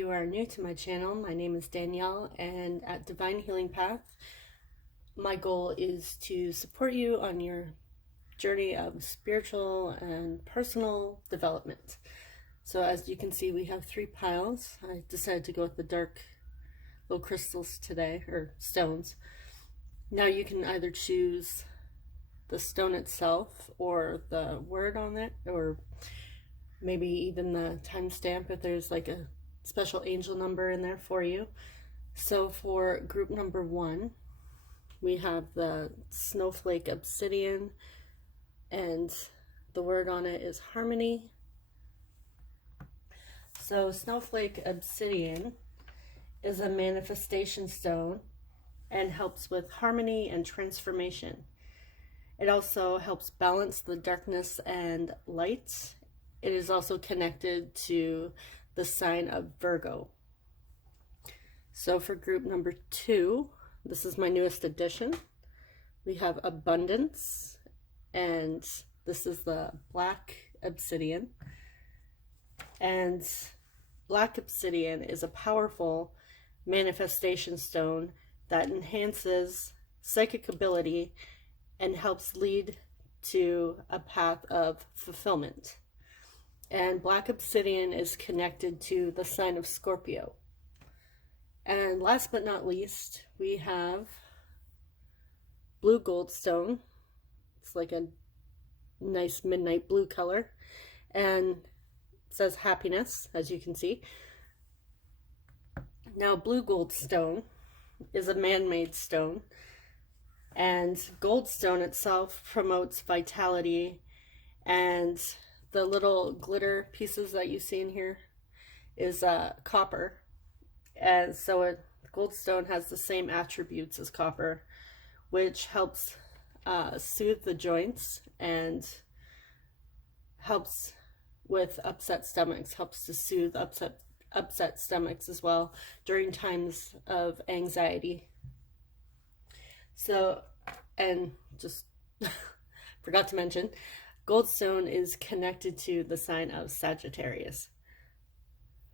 you are new to my channel, my name is Danielle, and at Divine Healing Path, my goal is to support you on your journey of spiritual and personal development. So as you can see, we have 3 piles. I decided to go with the dark little crystals today, or stones. Now you can either choose the stone itself or the word on it, or maybe even the timestamp if there's like a special angel number in there for you. So for group number 1, we have the snowflake obsidian, and the word on it is harmony. So snowflake obsidian is a manifestation stone and helps with harmony and transformation. It also helps balance the darkness and light. It is also connected to the sign of Virgo. So for group number 2, this is my newest addition. We have abundance, and this is the black obsidian. And black obsidian is a powerful manifestation stone that enhances psychic ability and helps lead to a path of fulfillment. And black obsidian is connected to the sign of Scorpio. And last but not least, we have blue goldstone. It's like a nice midnight blue color, and it says happiness, as you can see. Now, blue goldstone is a man-made stone, and goldstone itself promotes vitality, and the little glitter pieces that you see in here is copper. And so goldstone has the same attributes as copper, which helps soothe the joints and helps with upset stomachs, helps to soothe upset stomachs as well during times of anxiety. So, and just forgot to mention, goldstone is connected to the sign of Sagittarius.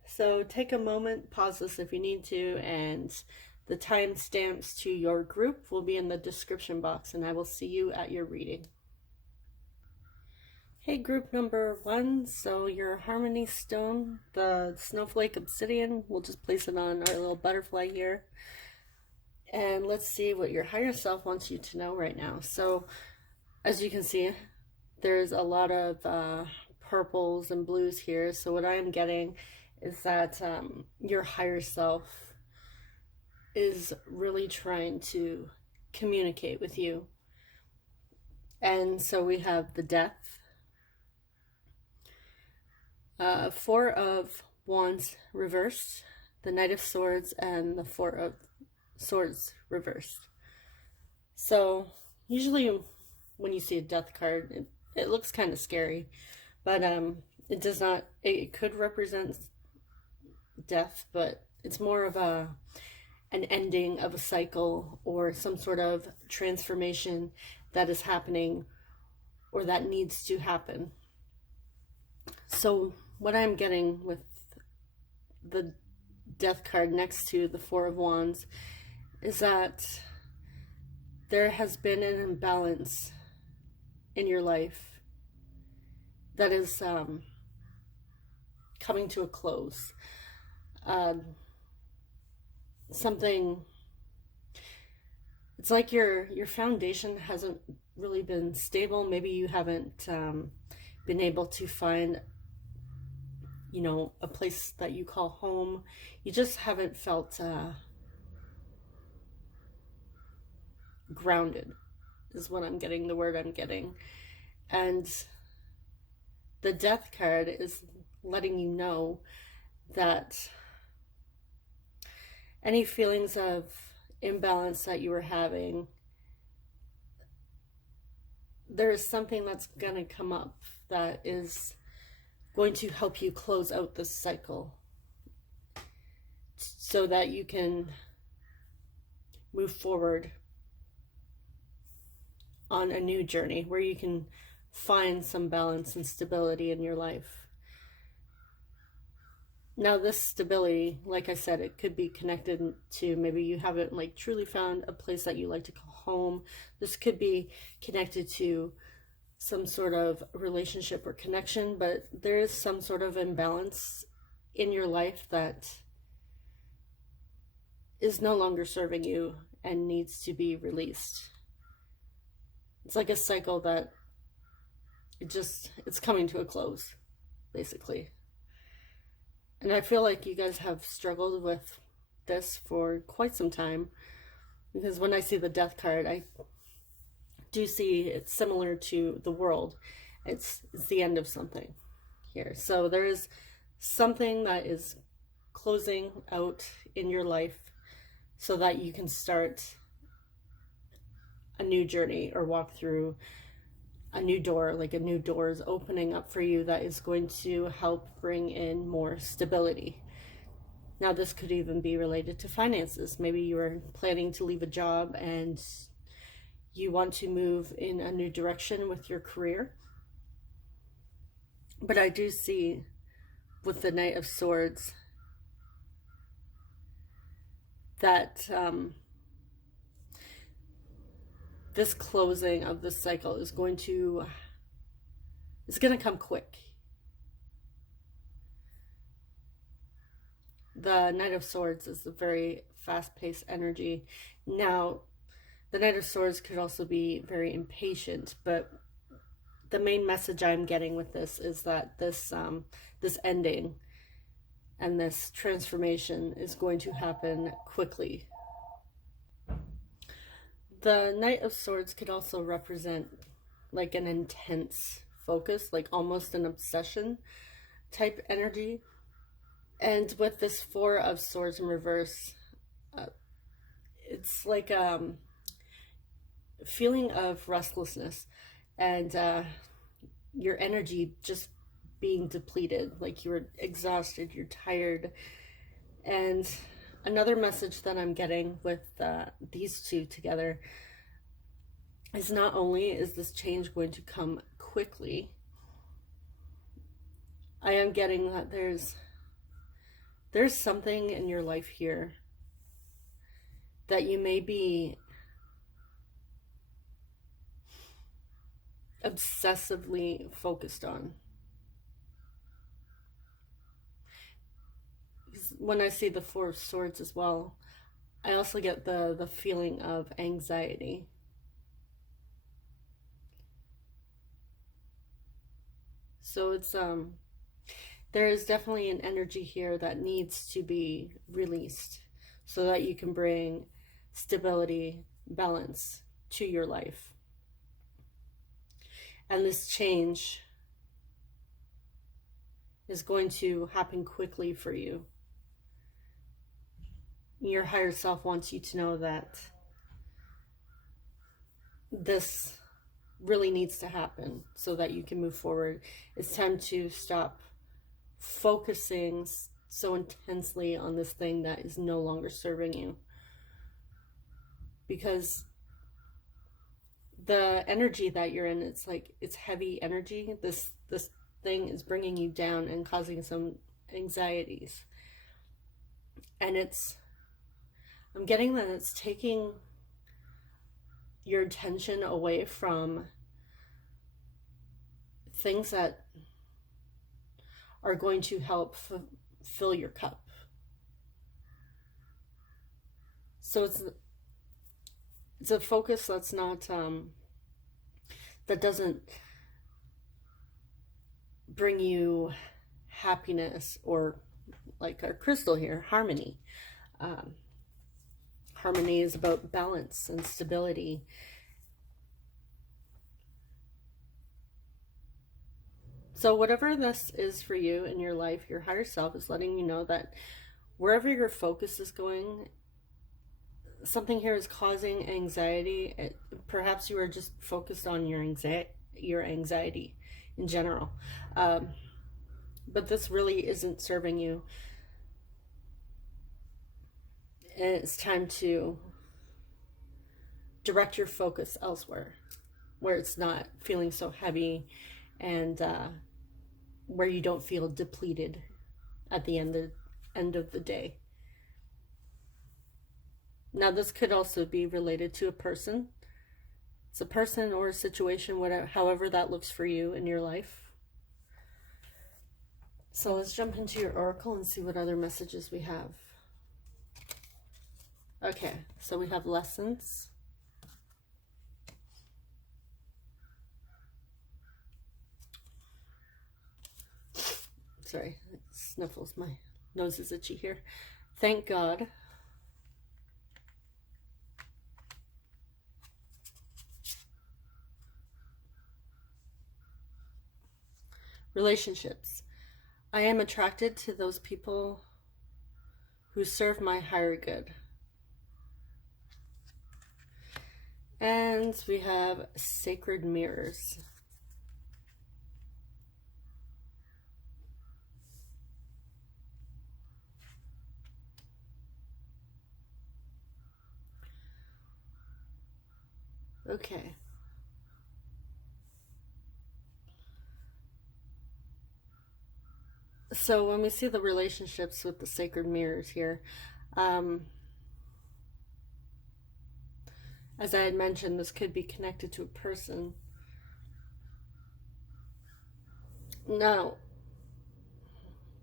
So take a moment, pause this if you need to, and the timestamps to your group will be in the description box, and I will see you at your reading. Hey, group number 1, so your harmony stone, the snowflake obsidian, we'll just place it on our little butterfly here. And let's see what your higher self wants you to know right now. So as you can see, there's a lot of purples and blues here. So what I am getting is that your higher self is really trying to communicate with you. And so we have the Death, 4 of Wands reversed, the Knight of Swords, and the 4 of Swords reversed. So usually when you see a Death card, it looks kind of scary, but it does not. It could represent death, but it's more of an ending of a cycle or some sort of transformation that is happening or that needs to happen. So what I'm getting with the Death card next to the 4 of Wands is that there has been an imbalance in your life that is coming to a close. Something, it's like your foundation hasn't really been stable. Maybe you haven't been able to find, you know, a place that you call home. You just haven't felt grounded, is what I'm getting, the word I'm getting. And the Death card is letting you know that any feelings of imbalance that you were having, there is something that's going to come up that is going to help you close out this cycle so that you can move forward on a new journey where you can find some balance and stability in your life. Now, this stability, like I said, it could be connected to maybe you haven't like truly found a place that you like to call home. This could be connected to some sort of relationship or connection, but there is some sort of imbalance in your life that is no longer serving you and needs to be released. It's like a cycle that it's coming to a close, basically. And I feel like you guys have struggled with this for quite some time, because when I see the death card, I do see it's similar to the world. It's the end of something here. So there is something that is closing out in your life so that you can start a new journey or walk through a new door, like a new door is opening up for you that is going to help bring in more stability. Now, this could even be related to finances. Maybe you are planning to leave a job and you want to move in a new direction with your career. But I do see with the Knight of Swords that this closing of the cycle is going to come quick. The Knight of Swords is a very fast-paced energy. Now, the Knight of Swords could also be very impatient, but the main message I'm getting with this is that this ending and this transformation is going to happen quickly. The Knight of Swords could also represent like an intense focus, like almost an obsession type energy. And with this Four of Swords in reverse, it's like a feeling of restlessness and your energy just being depleted, like you're exhausted, you're tired. And another message that I'm getting with these two together is not only is this change going to come quickly, I am getting that there's something in your life here that you may be obsessively focused on. When I see the Four of Swords as well, I also get the feeling of anxiety. So it's there is definitely an energy here that needs to be released so that you can bring stability, balance to your life. And this change is going to happen quickly for you. Your higher self wants you to know that this really needs to happen so that you can move forward. It's time to stop focusing so intensely on this thing that is no longer serving you, because the energy that you're in, it's heavy energy. This thing is bringing you down and causing some anxieties, and I'm getting that it's taking your attention away from things that are going to help fill your cup. So it's a focus that's not that doesn't bring you happiness, or like our crystal here, harmony. Harmony is about balance and stability. So whatever this is for you in your life, your higher self is letting you know that wherever your focus is going, something here is causing anxiety. Perhaps you are just focused on your anxiety in general. But this really isn't serving you. And it's time to direct your focus elsewhere, where it's not feeling so heavy and where you don't feel depleted at the end of the day. Now, this could also be related to a person. It's a person or a situation, whatever, however that looks for you in your life. So let's jump into your oracle and see what other messages we have. Okay, so we have lessons. Sorry, it sniffles. My nose is itchy here. Thank God. Relationships. I am attracted to those people who serve my higher good. And we have sacred mirrors. Okay. So when we see the relationships with the sacred mirrors here, as I had mentioned, this could be connected to a person. Now,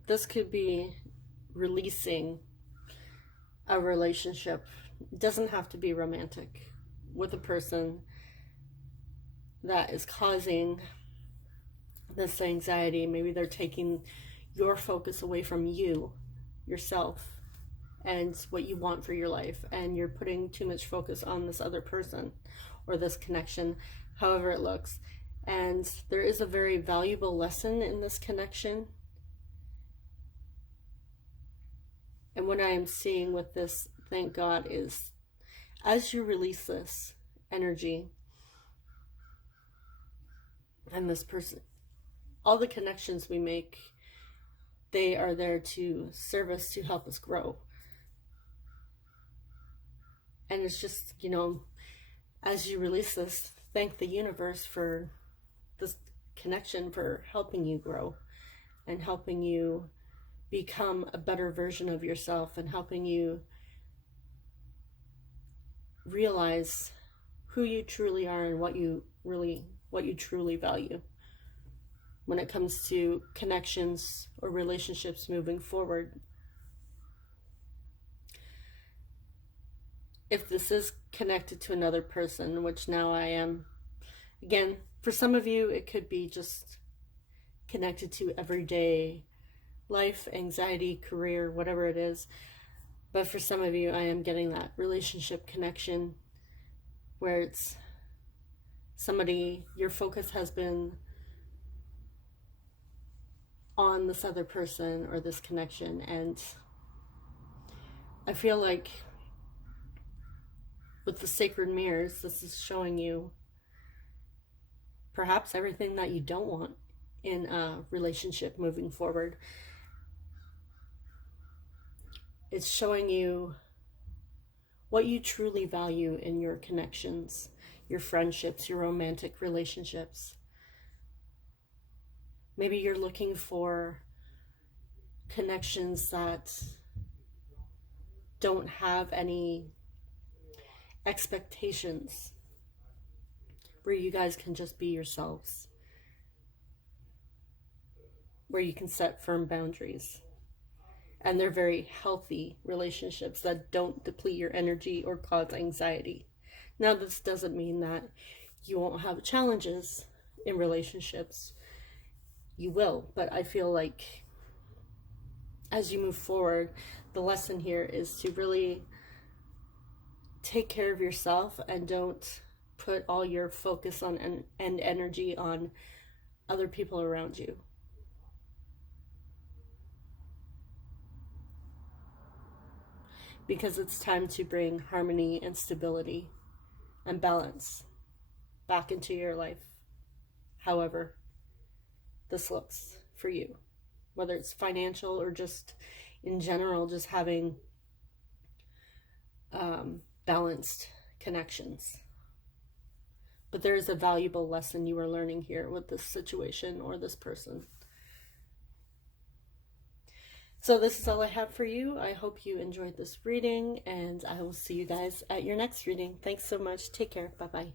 this could be releasing a relationship. It doesn't have to be romantic, with a person that is causing this anxiety. Maybe they're taking your focus away from you, yourself, and what you want for your life, and you're putting too much focus on this other person or this connection, however it looks. And there is a very valuable lesson in this connection. And what I am seeing with this, thank God, is as you release this energy and this person, all the connections we make, they are there to serve us, to help us grow. And it's just, you know, as you release this, thank the universe for this connection, for helping you grow and helping you become a better version of yourself, and helping you realize who you truly are and what you truly value when it comes to connections or relationships moving forward. If this is connected to another person, which now I am, again, for some of you, it could be just connected to everyday life, anxiety, career, whatever it is. But for some of you, I am getting that relationship connection where it's somebody, your focus has been on this other person or this connection. And I feel like with the sacred mirrors, this is showing you perhaps everything that you don't want in a relationship moving forward. It's showing you what you truly value in your connections, your friendships, your romantic relationships. Maybe you're looking for connections that don't have any expectations, where you guys can just be yourselves, where you can set firm boundaries. And they're very healthy relationships that don't deplete your energy or cause anxiety. Now, this doesn't mean that you won't have challenges in relationships. You will, but I feel like as you move forward, the lesson here is to really take care of yourself and don't put all your focus on and energy on other people around you. Because it's time to bring harmony and stability and balance back into your life, however this looks for you, whether it's financial or just in general, just having balanced connections. But there is a valuable lesson you are learning here with this situation or this person. So this is all I have for you. I hope you enjoyed this reading, and I will see you guys at your next reading. Thanks so much. Take care. Bye-bye.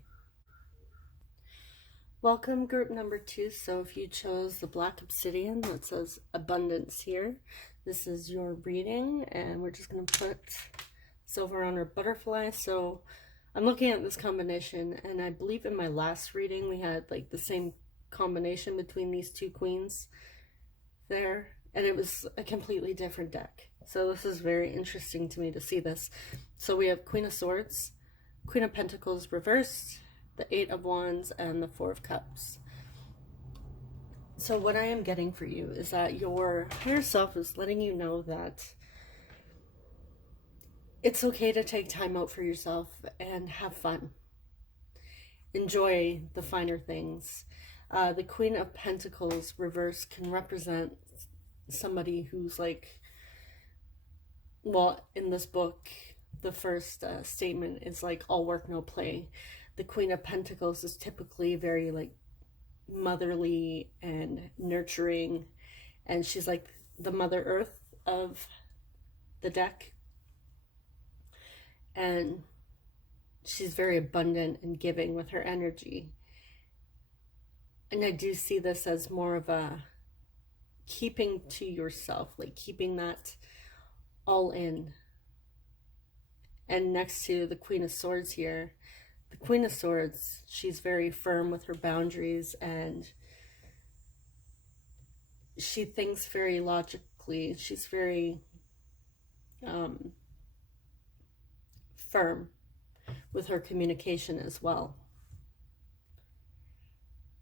Welcome, group number 2. So if you chose the black obsidian that says abundance here, this is your reading, and we're just going to put silver on our butterfly. So I'm looking at this combination, and I believe in my last reading we had like the same combination between these two queens there, and it was a completely different deck. So this is very interesting to me to see this. So we have Queen of Swords, Queen of Pentacles reversed, the 8 of Wands, and the 4 of Cups. So what I am getting for you is that your higher self is letting you know that it's okay to take time out for yourself and have fun. Enjoy the finer things. The Queen of Pentacles reverse can represent somebody who's like, well, in this book, the first statement is like all work, no play. The Queen of Pentacles is typically very like motherly and nurturing, and she's like the Mother Earth of the deck, and she's very abundant and giving with her energy. And I do see this as more of a keeping to yourself, like keeping that all in. And next to the Queen of Swords here, the Queen of Swords, she's very firm with her boundaries, and she thinks very logically. She's very firm with her communication as well.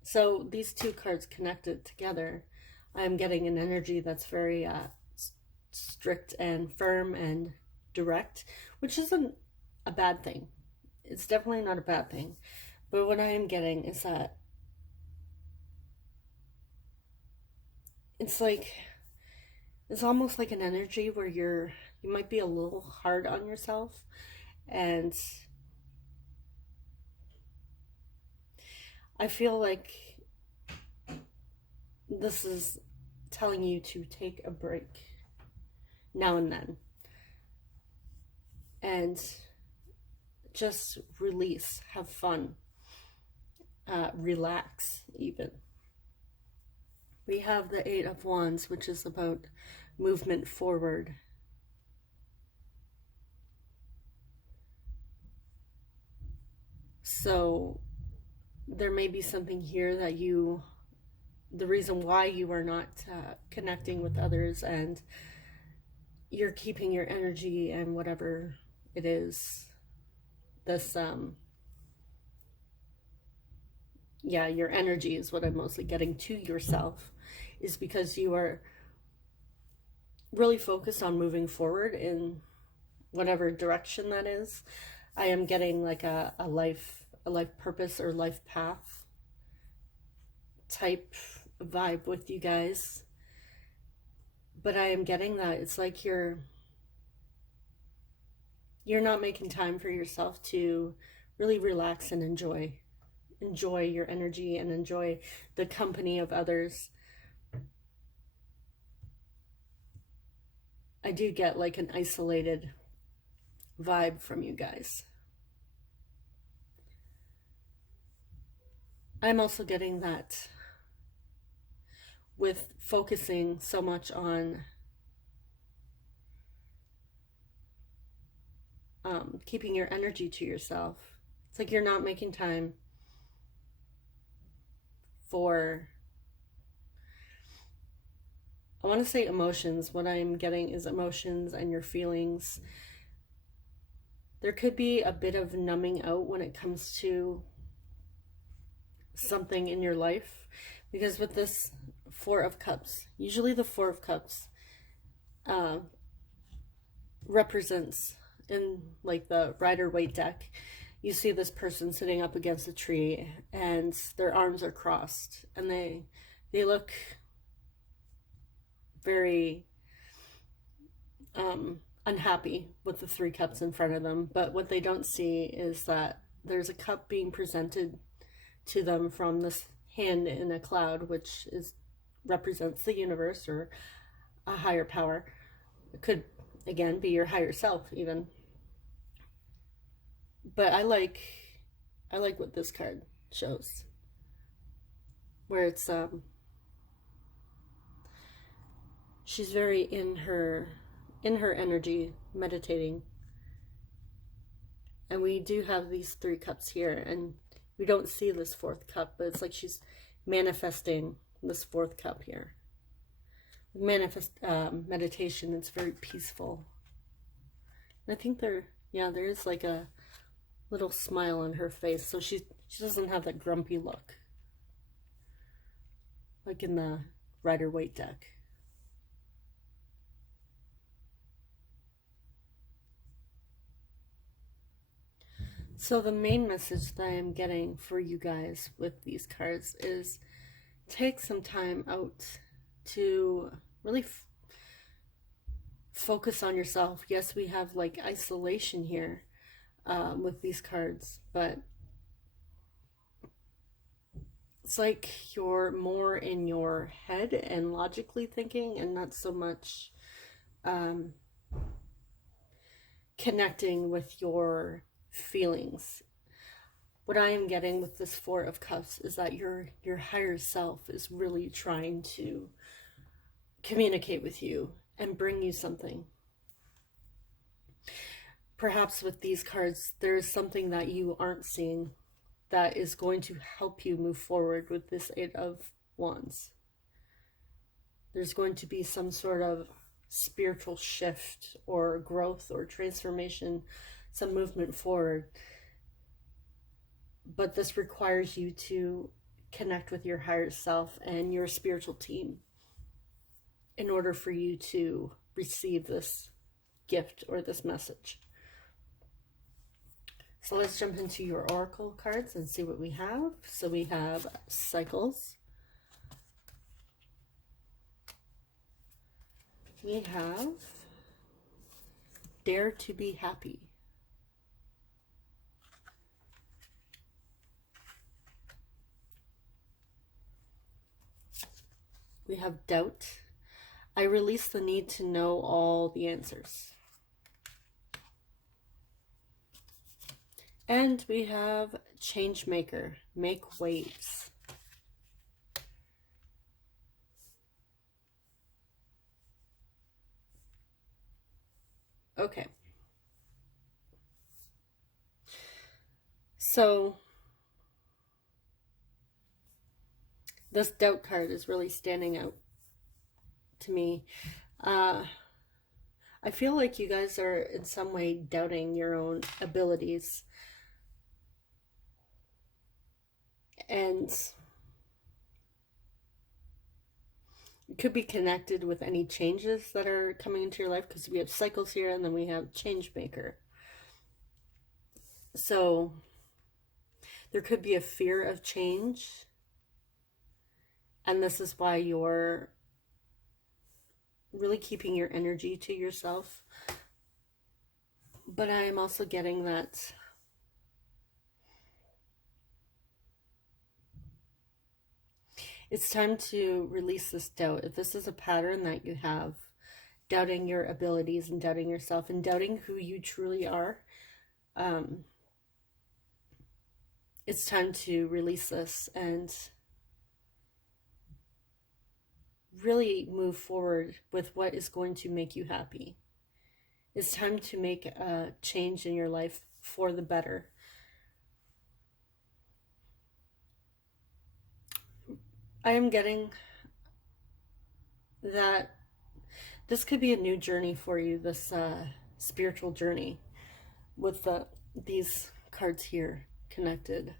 So these two cards connected together, I'm getting an energy that's very strict and firm and direct, which isn't a bad thing. It's definitely not a bad thing. But what I am getting is that it's like, it's almost like an energy where you might be a little hard on yourself, and I feel like this is telling you to take a break now and then and just release, have fun, relax even. We have the 8 of Wands, which is about movement forward. So there may be something here that the reason why you are not connecting with others, and you're keeping your energy and whatever it is, this your energy is what I'm mostly getting to yourself, is because you are really focused on moving forward in whatever direction that is. I am getting like a life purpose or life path type vibe with you guys. But I am getting that it's like you're not making time for yourself to really relax and enjoy your energy and enjoy the company of others. I do get like an isolated vibe from you guys. I'm also getting that with focusing so much on keeping your energy to yourself. It's like you're not making time for, I want to say emotions. What I'm getting is emotions and your feelings. There could be a bit of numbing out when it comes to something in your life, because with this 4 of Cups, usually the 4 of Cups represents, in like the Rider-Waite deck, you see this person sitting up against a tree and their arms are crossed, and they look very unhappy with the 3 cups in front of them. But what they don't see is that there's a cup being presented to them from this hand in a cloud, which represents the universe or a higher power. It could, again, be your higher self even. But I like what this card shows, where it's she's very in her energy, meditating. And we do have these 3 cups here, and we don't see this 4th cup, but it's like she's manifesting this 4th cup here. Meditation, it's very peaceful. And I think there is like a little smile on her face, so she doesn't have that grumpy look like in the Rider-Waite deck. So the main message that I am getting for you guys with these cards is take some time out to really focus on yourself. Yes, we have like isolation here with these cards, but it's like you're more in your head and logically thinking, and not so much connecting with your feelings. What I am getting with this 4 of Cups is that your higher self is really trying to communicate with you and bring you something. Perhaps with these cards, there is something that you aren't seeing that is going to help you move forward with this 8 of Wands. There's going to be some sort of spiritual shift or growth or transformation, some movement forward. But this requires you to connect with your higher self and your spiritual team in order for you to receive this gift or this message. So let's jump into your oracle cards and see what we have. So we have cycles. We have dare to be happy. We have doubt. I release the need to know all the answers. And we have change maker, make waves. Okay. So this doubt card is really standing out to me. I feel like you guys are in some way doubting your own abilities. And it could be connected with any changes that are coming into your life, because we have cycles here and then we have change maker. So there could be a fear of change. And this is why you're really keeping your energy to yourself. But I am also getting that it's time to release this doubt. If this is a pattern that you have, doubting your abilities and doubting yourself and doubting who you truly are, it's time to release this and really move forward with what is going to make you happy. It's time to make a change in your life for the better. I am getting that this could be a new journey for you, this spiritual journey with these cards here connected.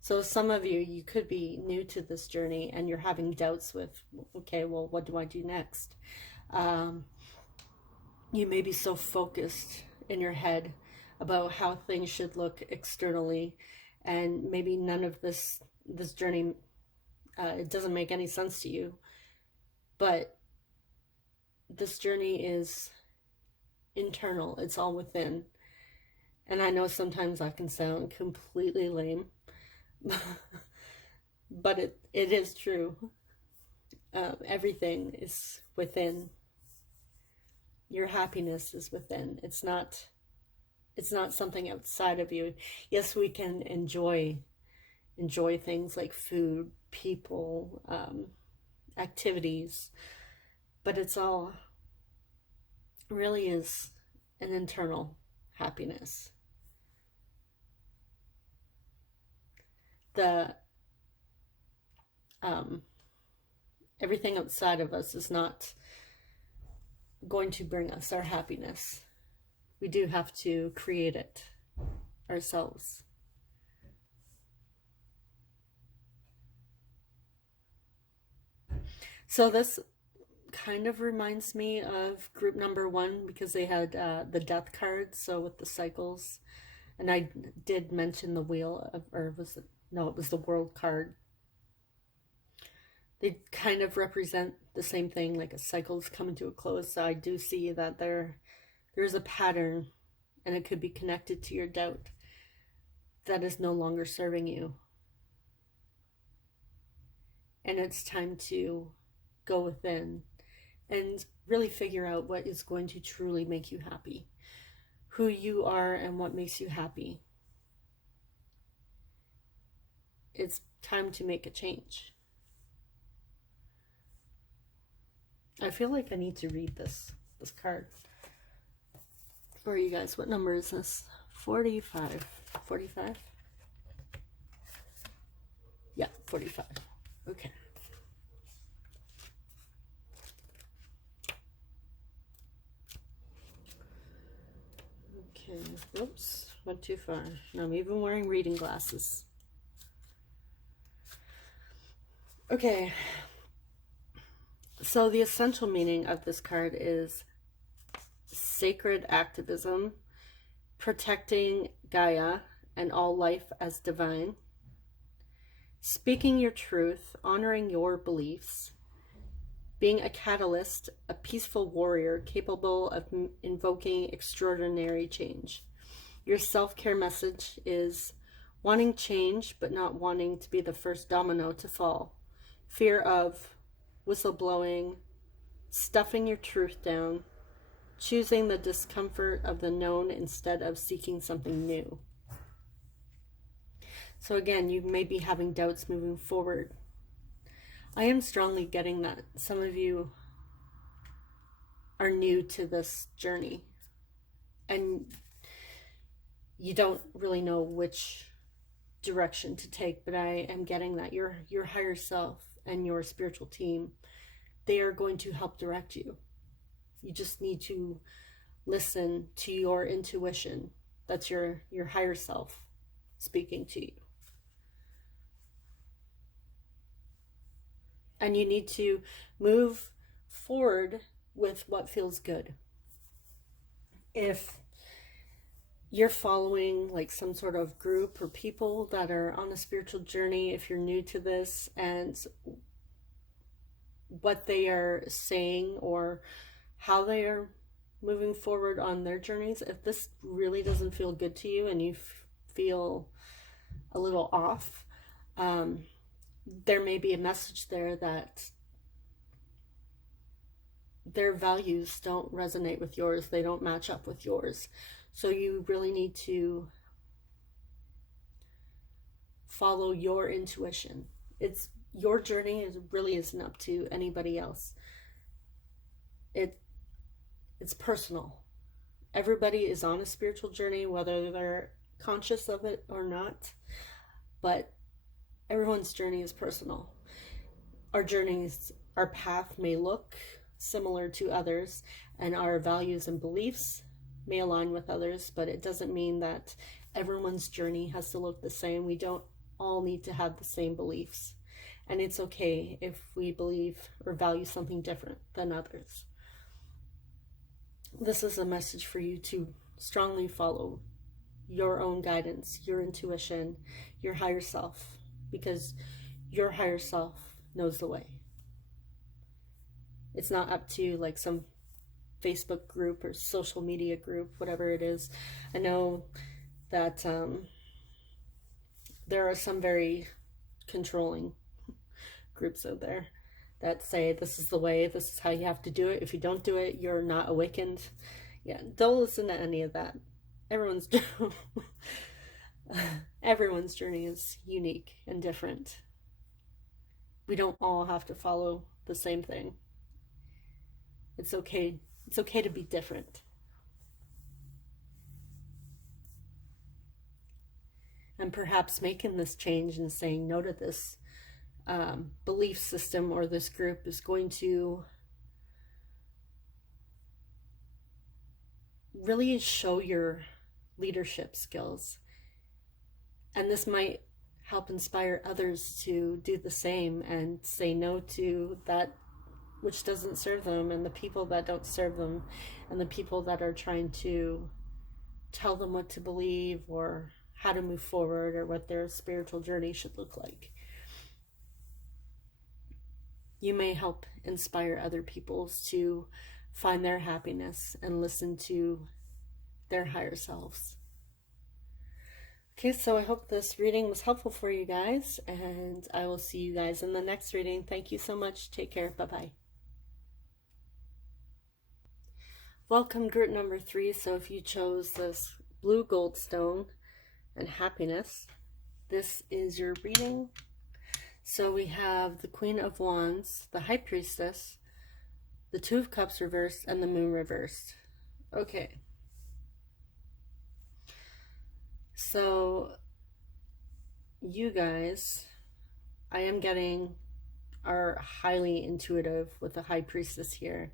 So some of you could be new to this journey and you're having doubts with, okay, well, what do I do next? You may be so focused in your head about how things should look externally, and maybe none of this journey, it doesn't make any sense to you. But this journey is internal. It's all within. And I know sometimes that can sound completely lame, but it is true. Everything is within. Your happiness is within. It's not something outside of you. Yes, we can enjoy things like food, people, activities, but it's all really is an internal happiness. The everything outside of us is not going to bring us our happiness. We do have to create it ourselves. So this kind of reminds me of group number 1 because they had the death cards, so with the cycles. And I did mention the wheel of, or was it, no, it was the world card. They kind of represent the same thing, like a cycle's coming to a close. So I do see that there's a pattern, and it could be connected to your doubt that is no longer serving you. And it's time to go within and really figure out what is going to truly make you happy, who you are and what makes you happy. It's time to make a change. I feel like I need to read this card for you guys. What number is this? 45. 45? Yeah, 45. Okay. Okay, oops, went too far. Now I'm even wearing reading glasses. Okay, so the essential meaning of this card is sacred activism, protecting Gaia and all life as divine, speaking your truth, honoring your beliefs, being a catalyst, a peaceful warrior capable of invoking extraordinary change. Your self-care message is wanting change but not wanting to be the first domino to fall. Fear of whistleblowing, stuffing your truth down, choosing the discomfort of the known instead of seeking something new. So again, you may be having doubts moving forward. I am strongly getting that some of you are new to this journey and you don't really know which direction to take, but I am getting that your higher self and your spiritual team, they are going to help direct you. You just need to listen to your intuition. That's your higher self speaking to you. And you need to move forward with what feels good. If you're following like some sort of group or people that are on a spiritual journey, if you're new to this and what they are saying or how they are moving forward on their journeys, if this really doesn't feel good to you and you feel a little off, there may be a message there that their values don't resonate with yours. They don't match up with yours. So you really need to follow your intuition. It's your journey. It really isn't up to anybody else. It's personal. Everybody is on a spiritual journey, whether they're conscious of it or not. But everyone's journey is personal. Our journeys, our path may look similar to others, and our values and beliefs may align with others, but it doesn't mean that everyone's journey has to look the same. We don't all need to have the same beliefs, and it's okay if we believe or value something different than others. This is a message for you to strongly follow your own guidance, your intuition, your higher self, because your higher self knows the way. It's not up to like some Facebook group or social media group, whatever it is. I know that there are some very controlling groups out there. that say this is the way, this is how you have to do it. If you don't do it, you're not awakened. Yeah, don't listen to any of that. Everyone's everyone's journey is unique and different. We don't all have to follow the same thing. It's okay. It's okay to be different. And perhaps making this change and saying no to this belief system or this group is going to really show your leadership skills. And this might help inspire others to do the same and say no to that which doesn't serve them, and the people that don't serve them, and the people that are trying to tell them what to believe or how to move forward or what their spiritual journey should look like. You may help inspire other peoples to find their happiness and listen to their higher selves. Okay, so I hope this reading was helpful for you guys, and I will see you guys in the next reading. Thank you so much. Take care. Bye-bye. Welcome, group number 3. So if you chose this blue goldstone and happiness, this is your reading. So we have the Queen of Wands, the High Priestess, the Two of Cups reversed, and the Moon reversed. Okay. So you guys, I am getting, are highly intuitive with the High Priestess here.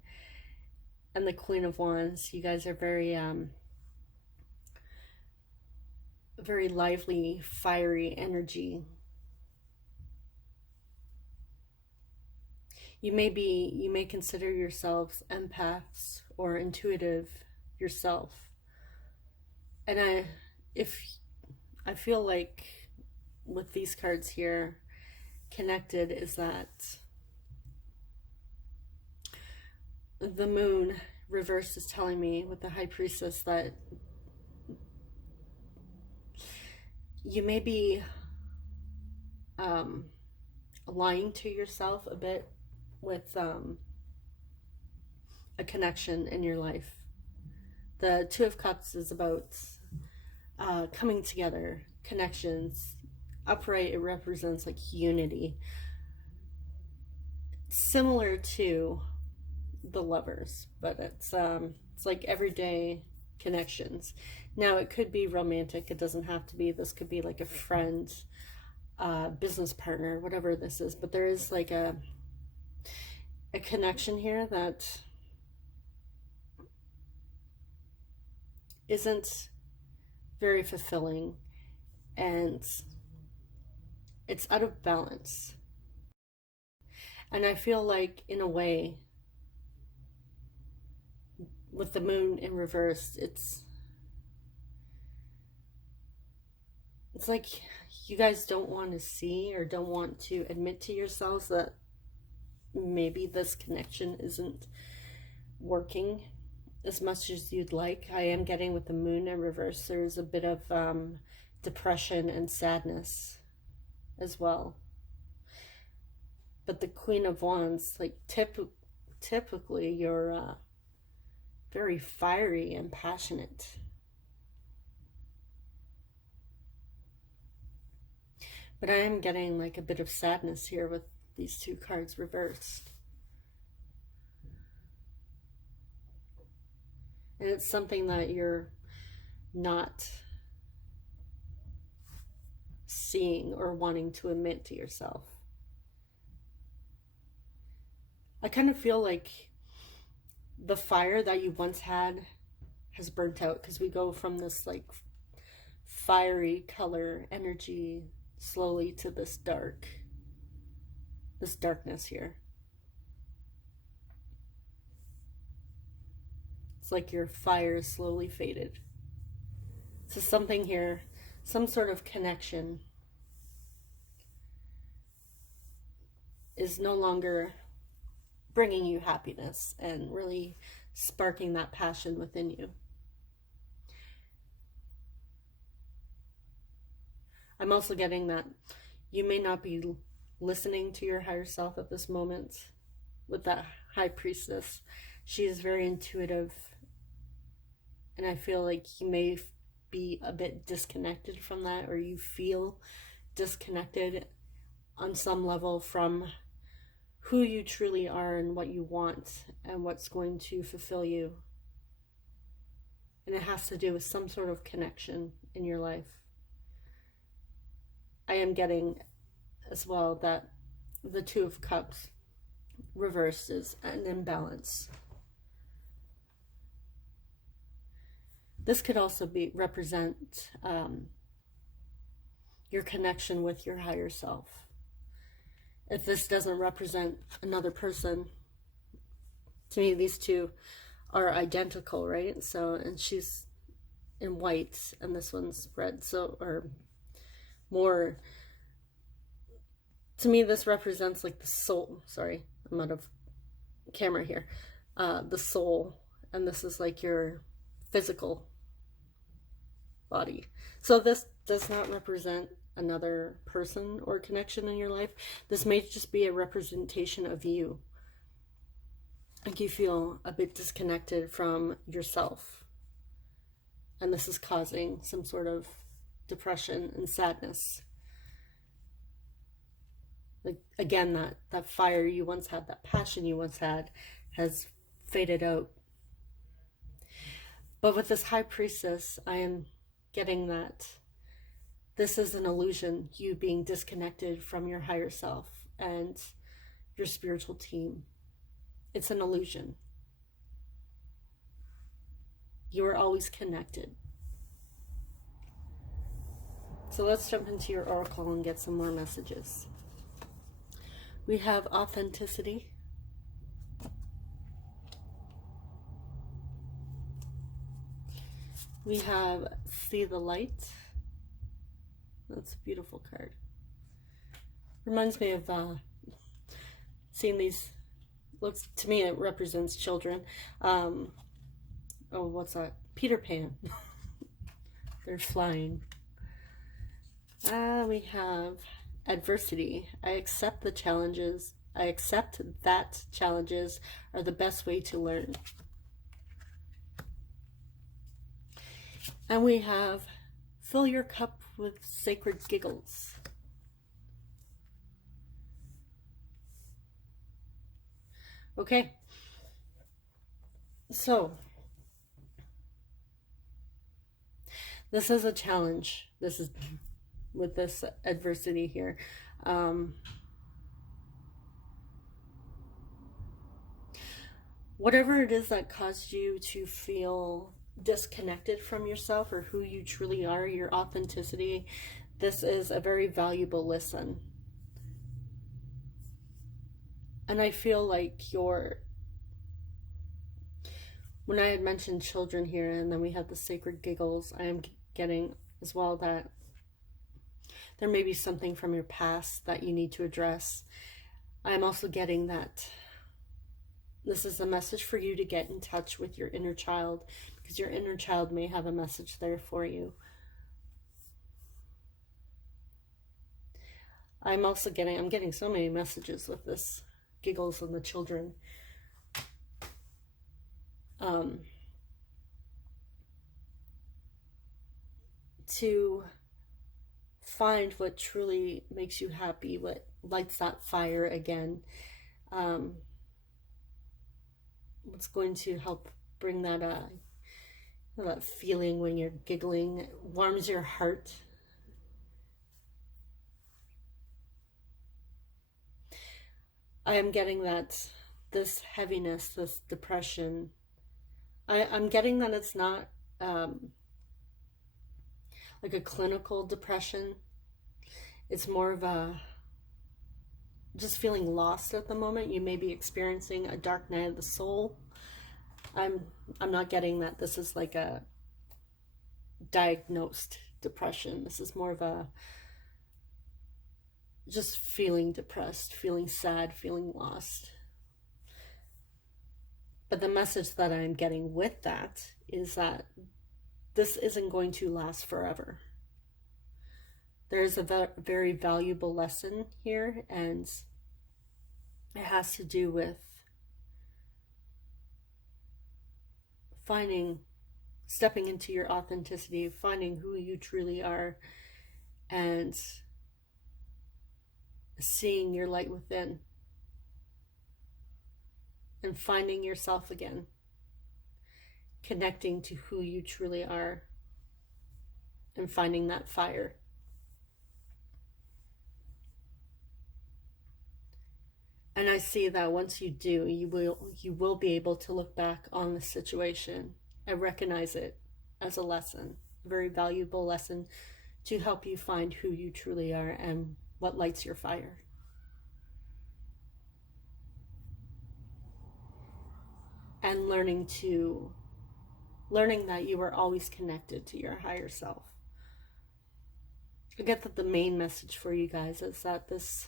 And the Queen of Wands, you guys are very very lively, fiery energy. You may consider yourselves empaths or intuitive yourself. And I feel like with these cards here, connected is that the Moon reverse is telling me with the High Priestess that you may be lying to yourself a bit with a connection in your life. The Two of Cups is about coming together, connections. Upright, it represents like unity, similar to the Lovers, but it's like everyday connections. Now it could be romantic, it doesn't have to be. This could be like a friend, business partner, whatever this is, but there is like a connection here that isn't very fulfilling, and it's out of balance. And I feel like, in a way, with the Moon in reverse, it's like you guys don't want to see or don't want to admit to yourselves that maybe this connection isn't working as much as you'd like. I am getting with the Moon in reverse, there's a bit of depression and sadness as well. But the Queen of Wands, like typically you're very fiery and passionate. But I am getting like a bit of sadness here with these two cards reversed. And it's something that you're not seeing or wanting to admit to yourself. I kind of feel like the fire that you once had has burnt out, because we go from this like fiery color energy slowly to this darkness here. It's like your fire slowly faded. So something here, some sort of connection is no longer bringing you happiness and really sparking that passion within you. I'm also getting that you may not be listening to your higher self at this moment. with that high priestess. She is very intuitive, and I feel like you may be a bit disconnected from that, or you feel disconnected on some level from who you truly are and what you want and what's going to fulfill you. And it has to do with some sort of connection in your life. I am getting as well that the Two of Cups reversed is an imbalance. This could also represent your connection with your higher self. If this doesn't represent another person, to me these two are identical, right? So, and she's in white and this one's red, so, or more, to me this represents like the soul. Sorry, I'm out of camera here. The soul, and this is like your physical body. So this does not represent another person or connection in your life. This may just be a representation of you. Like you feel a bit disconnected from yourself, and this is causing some sort of depression and sadness. Like, again, that fire you once had, that passion you once had, has faded out. But with this high priestess, I am getting that this is an illusion, you being disconnected from your higher self and your spiritual team. It's an illusion. You are always connected. So let's jump into your oracle and get some more messages. We have authenticity. We have see the light. That's a beautiful card. Reminds me of seeing these. Looks to me it represents children. Oh, what's that? Peter Pan. They're flying. We have adversity. I accept the challenges. I accept that challenges are the best way to learn. And we have fill your cup with sacred giggles. Okay. So, this is a challenge. This is with this adversity here. Whatever it is that caused you to feel disconnected from yourself or who you truly are, your authenticity, this is a very valuable lesson. And I feel like when I had mentioned children here, and then we have the sacred giggles, I am getting as well that there may be something from your past that you need to address. I am also getting that this is a message for you to get in touch with your inner child, because your inner child may have a message there for you. I'm getting so many messages with this giggles and the children. To find what truly makes you happy, what lights that fire again. What's going to help bring that that feeling when you're giggling, warms your heart. I am getting that this heaviness, this depression, I'm getting that it's not like a clinical depression. It's more of a just feeling lost at the moment. You may be experiencing a dark night of the soul. I'm not getting that this is like a diagnosed depression. This is more of a just feeling depressed, feeling sad, feeling lost. But the message that I'm getting with that is that this isn't going to last forever. There's a very valuable lesson here, and it has to do with stepping into your authenticity, finding who you truly are, and seeing your light within, and finding yourself again, connecting to who you truly are, and finding that fire. And I see that once you do, you will be able to look back on the situation and recognize it as a lesson, a very valuable lesson to help you find who you truly are and what lights your fire. And learning that you are always connected to your higher self. I get that the main message for you guys is that this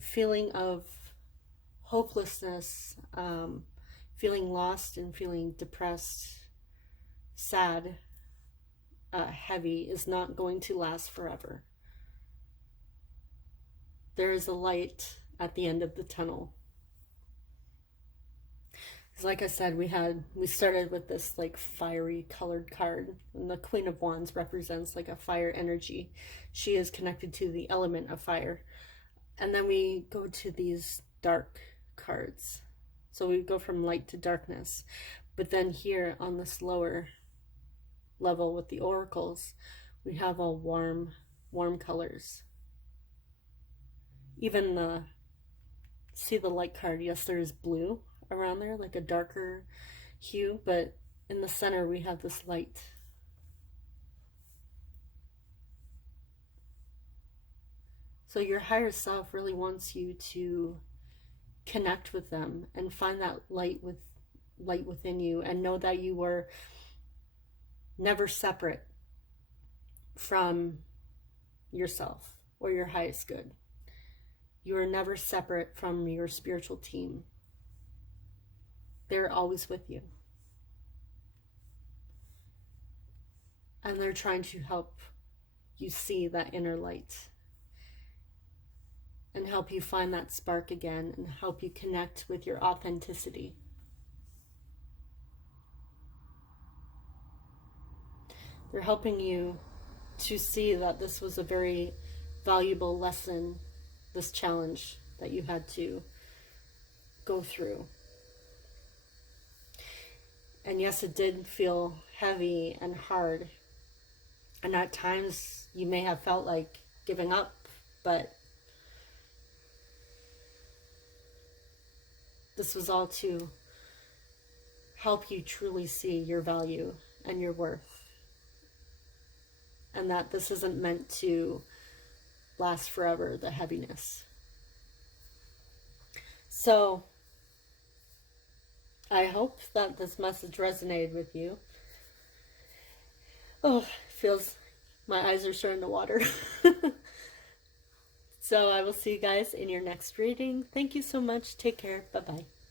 feeling of hopelessness, feeling lost and feeling depressed, sad, heavy, is not going to last forever. There is a light at the end of the tunnel. Because like I said, we started with this like fiery colored card, and the Queen of Wands represents like a fire energy. She is connected to the element of fire. And then we go to these dark cards. So we go from light to darkness. But then here on this lower level with the oracles, we have all warm colors. Even see the light card, yes, there is blue around there, like a darker hue, but in the center we have this light. So your higher self really wants you to connect with them and find that light within you, and know that you are never separate from yourself or your highest good. You are never separate from your spiritual team. They're always with you. And they're trying to help you see that inner light, and help you find that spark again, and help you connect with your authenticity. They're helping you to see that this was a very valuable lesson, this challenge that you had to go through. And yes, it did feel heavy and hard. And at times you may have felt like giving up, but this was all to help you truly see your value and your worth. And that this isn't meant to last forever, the heaviness. So I hope that this message resonated with you. Oh, my eyes are starting to water. So I will see you guys in your next reading. Thank you so much. Take care. Bye-bye.